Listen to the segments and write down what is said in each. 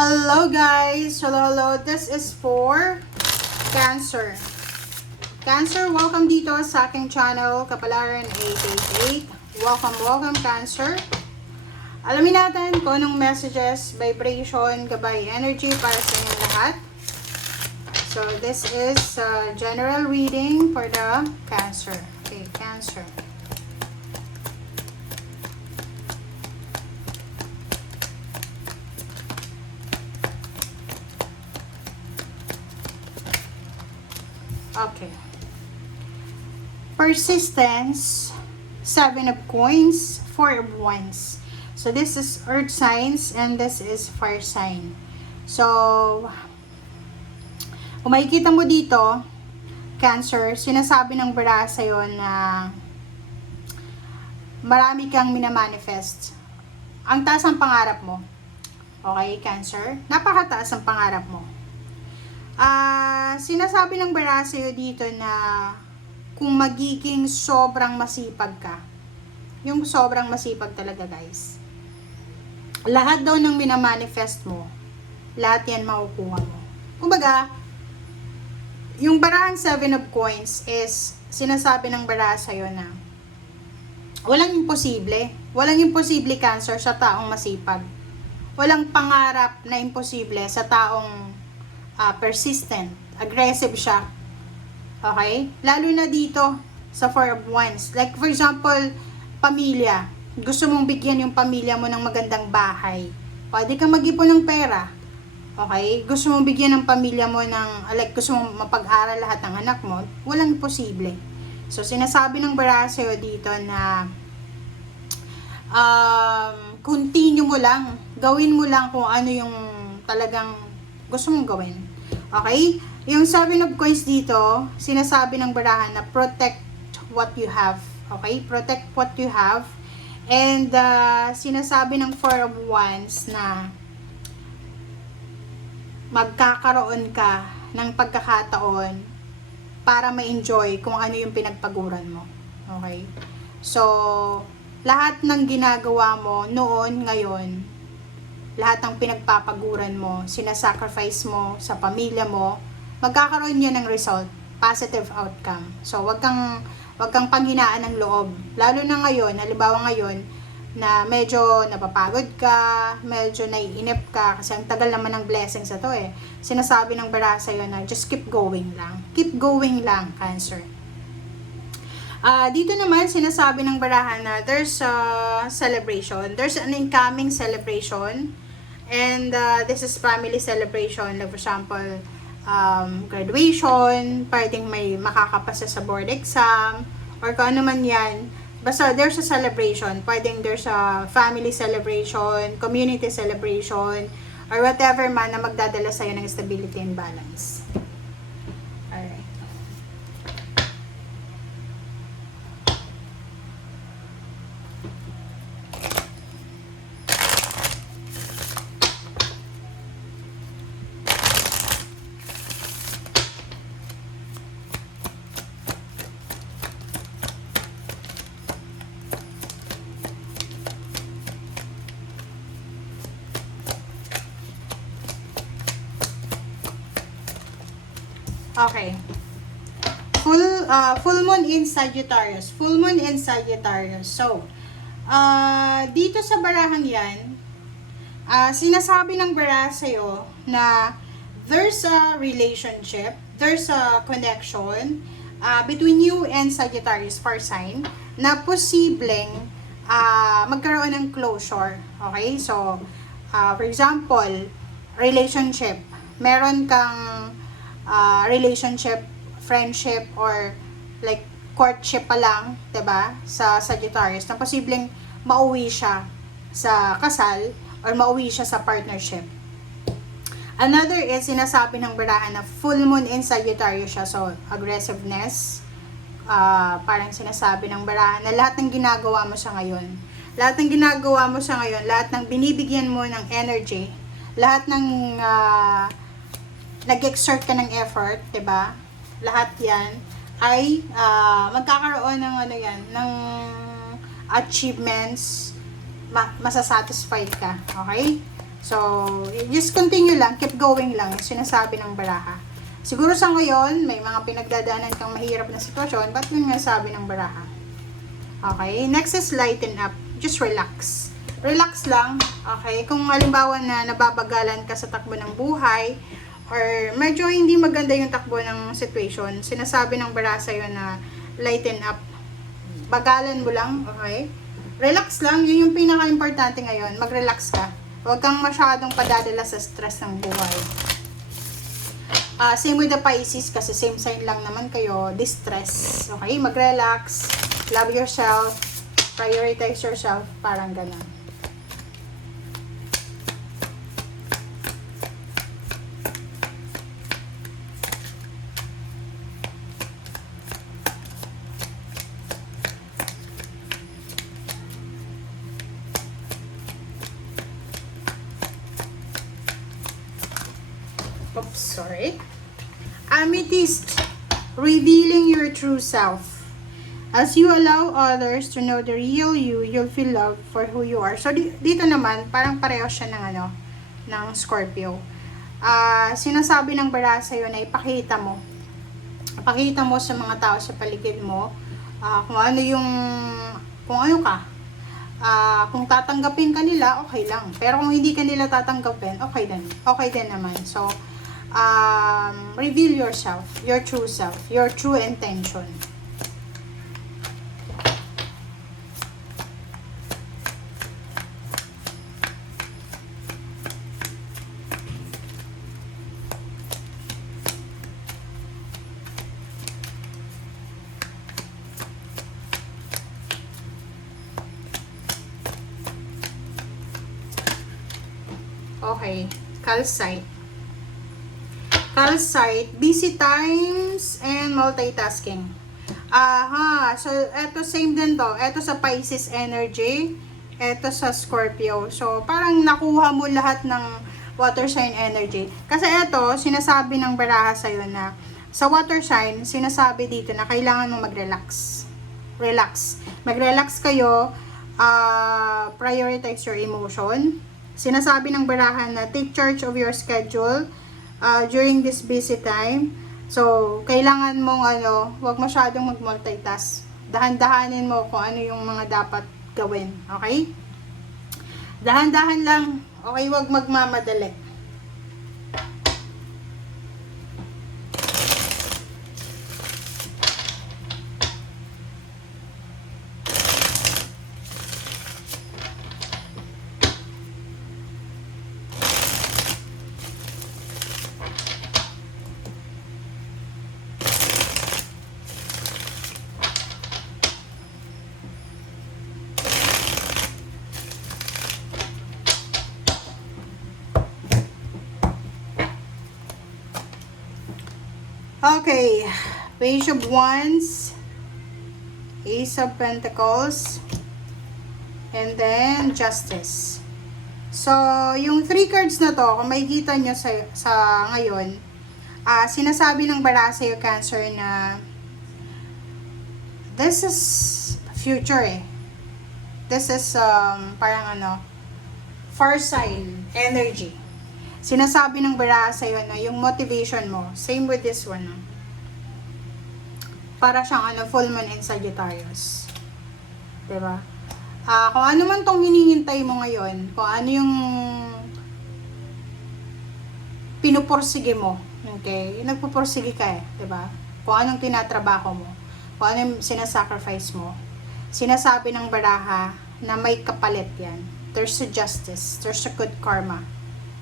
Hello guys! Hello. This is for Cancer. Cancer, welcome dito sa aking channel, Kapalaran 888. Welcome Cancer. Alamin natin kung anong messages, vibration, gabay, energy para sa inyong lahat. So, this is general reading for the Cancer. Okay, Cancer. Okay. Persistence, 7 of coins, 4 of wands. So this is earth signs and this is fire sign. So kung makikita mo dito, Cancer, sinasabi ng bara sa'yo na marami kang minamanifest. Ang taas ang pangarap mo. Okay, Cancer? Napakataas ang pangarap mo. Sinasabi ng bara sa'yo dito na kung magiging sobrang masipag ka, yung sobrang masipag talaga guys, lahat daw ng minamanifest mo, lahat yan makukuha mo. Kumbaga, yung barahang 7 of coins is sinasabi ng bara sa'yo na walang imposible. Walang imposible, Cancer, sa taong masipag. Walang pangarap na imposible sa taong persistent, aggressive siya. Okay? Lalo na dito sa 4 of wands. Like for example, pamilya. Gusto mong bigyan yung pamilya mo ng magandang bahay. Pwede kang mag-ipon ng pera. Okay? Gusto mong bigyan ng pamilya mo ng, like gusto mong mapag-aral lahat ng anak mo. Walang imposible. So, sinasabi ng bara sa'yo dito na continue mo lang. Gawin mo lang kung ano yung talagang gusto mong gawin. Okay? Yung 7 of coins dito, sinasabi ng barahan na protect what you have. Okay? Protect what you have. And sinasabi ng 4 of wands na magkakaroon ka ng pagkakataon para ma-enjoy kung ano yung pinagpaguran mo. Okay? So, lahat ng ginagawa mo noon, ngayon, lahat ng pinagpapaguran mo, sinasacrifice mo sa pamilya mo, magkakaroon yun ng result, positive outcome. So, wag kang panghinaan ng loob. Lalo na ngayon, halimbawa ngayon, na medyo napapagod ka, medyo naiinip ka, kasi ang tagal naman ng blessings ito eh. Sinasabi ng bara sa'yo na just keep going lang. Keep going lang, Cancer. Dito naman, sinasabi ng barahan na there's a celebration. There's an incoming celebration. And this is family celebration. Like for example, graduation, pwedeng may makakapasa sa board exam, or kung ano man yan. Basta there's a celebration. Pwedeng there's a family celebration, community celebration, or whatever man na magdadala sa'yo ng stability and balance. Alright. Okay. Full moon in Sagittarius. Full moon in Sagittarius. So, dito sa barahang yan, sinasabi ng bara sa'yo na there's a relationship, there's a connection between you and Sagittarius fire sign na posibleng magkaroon ng closure. Okay? So, for example, relationship. Meron kang relationship, friendship, or like courtship pa lang, 'di ba? Sa Sagittarius na posibleng mauwi siya sa kasal or mauwi siya sa partnership. Another is sinasabi ng barahan na full moon in Sagittarius siya, so aggressiveness. Parang sinasabi ng barahan na lahat ng ginagawa mo sa ngayon, lahat ng binibigyan mo ng energy, lahat ng nag-exert ka ng effort, 'di ba? Lahat 'yan ay magkakaroon ng ng achievements, masasatisfied ka, okay? So, just continue lang, keep going lang, yung sinasabi ng baraha. Siguro sa ngayon, may mga pinagdadaanan kang mahirap na sitwasyon, ba't yun nga sabi ng baraha? Okay, next is lighten up. Just relax. Relax lang, okay? Kung halimbawa na nababagalan ka sa takbo ng buhay, or medyo hindi maganda yung takbo ng situation, sinasabi ng baraha sa'yo na lighten up. Bagalan mo lang, okay? Relax lang, yun yung pinaka-importante ngayon. Mag-relax ka. Huwag kang masyadong padadala sa stress ng buhay. Same with the Pisces, kasi same sign lang naman kayo, distress. Okay, mag-relax, love yourself, prioritize yourself, parang ganun. Oops, sorry. Amethyst, revealing your true self. As you allow others to know the real you, you'll feel love for who you are. So, dito naman, parang pareho siya ng ng Scorpio. Sinasabi ng baraha sa'yo na ipakita mo. Ipakita mo sa mga tao sa paligid mo, kung ano ka. Kung tatanggapin ka nila, okay lang. Pero kung hindi ka nila tatanggapin, okay din naman. So, reveal yourself, your true self, your true intention. Okay, calcite. Calcite, busy times and multitasking. So eto same din to. Eto sa Pisces energy, eto sa Scorpio. So parang nakuha mo lahat ng water sign energy. Kasi eto, sinasabi ng baraha sa'yo na sa water sign, sinasabi dito na kailangan mo mag-relax. Relax. Mag-relax kayo, prioritize your emotion. Sinasabi ng barahan na take charge of your schedule during this busy time. So, kailangan mong wag masyadong mag-multitask. Dahan-dahanin mo kung ano yung mga dapat gawin. Okay? Dahan-dahan lang. Okay, wag magmamadali. Okay, Page of Wands, Ace of Pentacles, and then Justice. So, yung 3 cards na to, kung makikita nyo sa ngayon, sinasabi ng baraha sa'yo, Cancer, na this is future eh. This is parang far side energy. Sinasabi ng baraha sa'yo na yung motivation mo, same with this one, para siyang full moon in Sagittarius. Diba? Kung ano man tong hinihintay mo ngayon, kung ano yung pinupursige mo, okay? Nagpupursige ka diba? Kung anong tinatrabaho mo, kung ano yung sinasacrifice mo, sinasabi ng baraha na may kapalit yan. There's a justice, there's a good karma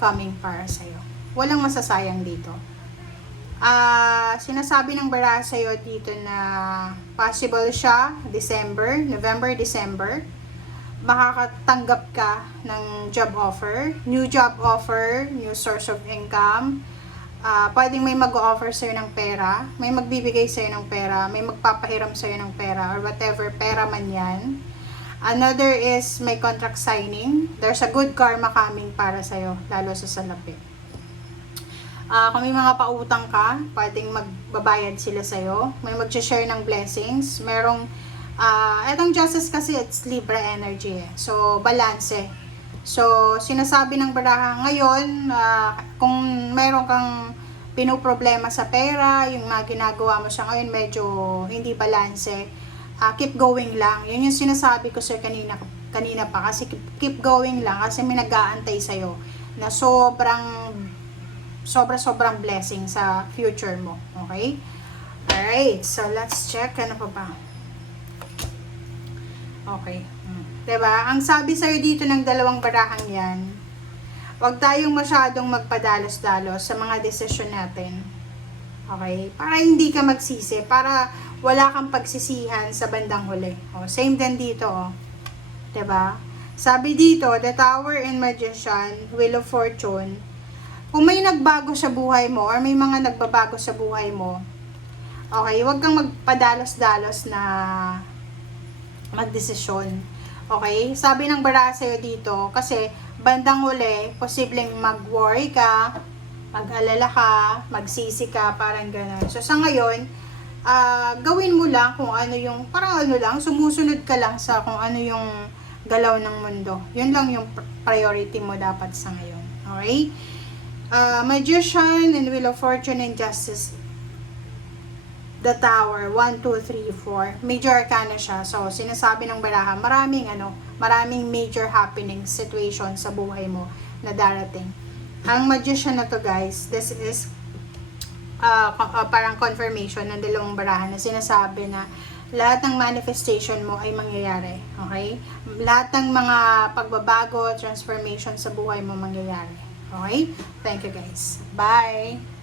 coming para sa'yo. Walang masasayang dito. Sinasabi ng baraha sa'yo dito na possible siya, November, December, makakatanggap ka ng job offer, new source of income. Pwedeng may mag-offer sa'yo ng pera, may magbibigay sa'yo ng pera, may magpapahiram sa'yo ng pera, or whatever, pera man yan. Another is may contract signing. There's a good karma coming para sa'yo, lalo sa salapi. Kung may mga pautang ka, pwedeng magbabayad sila sa'yo. May mag-share ng blessings. Merong, etong Justice kasi, it's Libra energy eh. So, balance eh. So, sinasabi ng baraha ngayon, kung meron kang pinoproblema sa pera, yung mga ginagawa mo siya ngayon medyo hindi balanse, keep going lang. Yun yung sinasabi ko sir kanina pa, kasi keep going lang kasi may nag-aantay sa'yo na sobrang blessing sa future mo. Okay? Alright, so let's check. Ano pa ba? Okay. Diba? Ang sabi sa'yo dito ng dalawang barahang yan, huwag tayong masyadong magpadalos-dalos sa mga desisyon natin. Okay? Para hindi ka magsisi, para wala kang pagsisihan sa bandang huli. O, same din dito, o. Diba? Sabi dito, the Tower and Magician, Wheel of Fortune, kung may nagbago sa buhay mo, or may mga nagbabago sa buhay mo, okay, huwag kang magpadalos-dalos na magdesisyon. Okay? Sabi ng baraha sa'yo dito, kasi bandang huli, posibleng mag-worry ka, mag-alala ka, magsisi ka, parang gano'n. So, sa ngayon, gawin mo lang kung ano yung, parang ano lang, sumusunod ka lang sa kung ano yung galaw ng mundo. Yun lang yung priority mo dapat sa ngayon. Okay? Magician and Wheel of Fortune and Justice, the Tower, 1, 2, 3, 4. Major arcana siya. So, sinasabi ng baraha, maraming major happening situation sa buhay mo na darating. Ang Magician na to guys, this is parang confirmation ng dalawang baraha na sinasabi na lahat ng manifestation mo ay mangyayari. Okay? Lahat ng mga pagbabago, transformation sa buhay mo mangyayari. Okay? Thank you guys. Bye!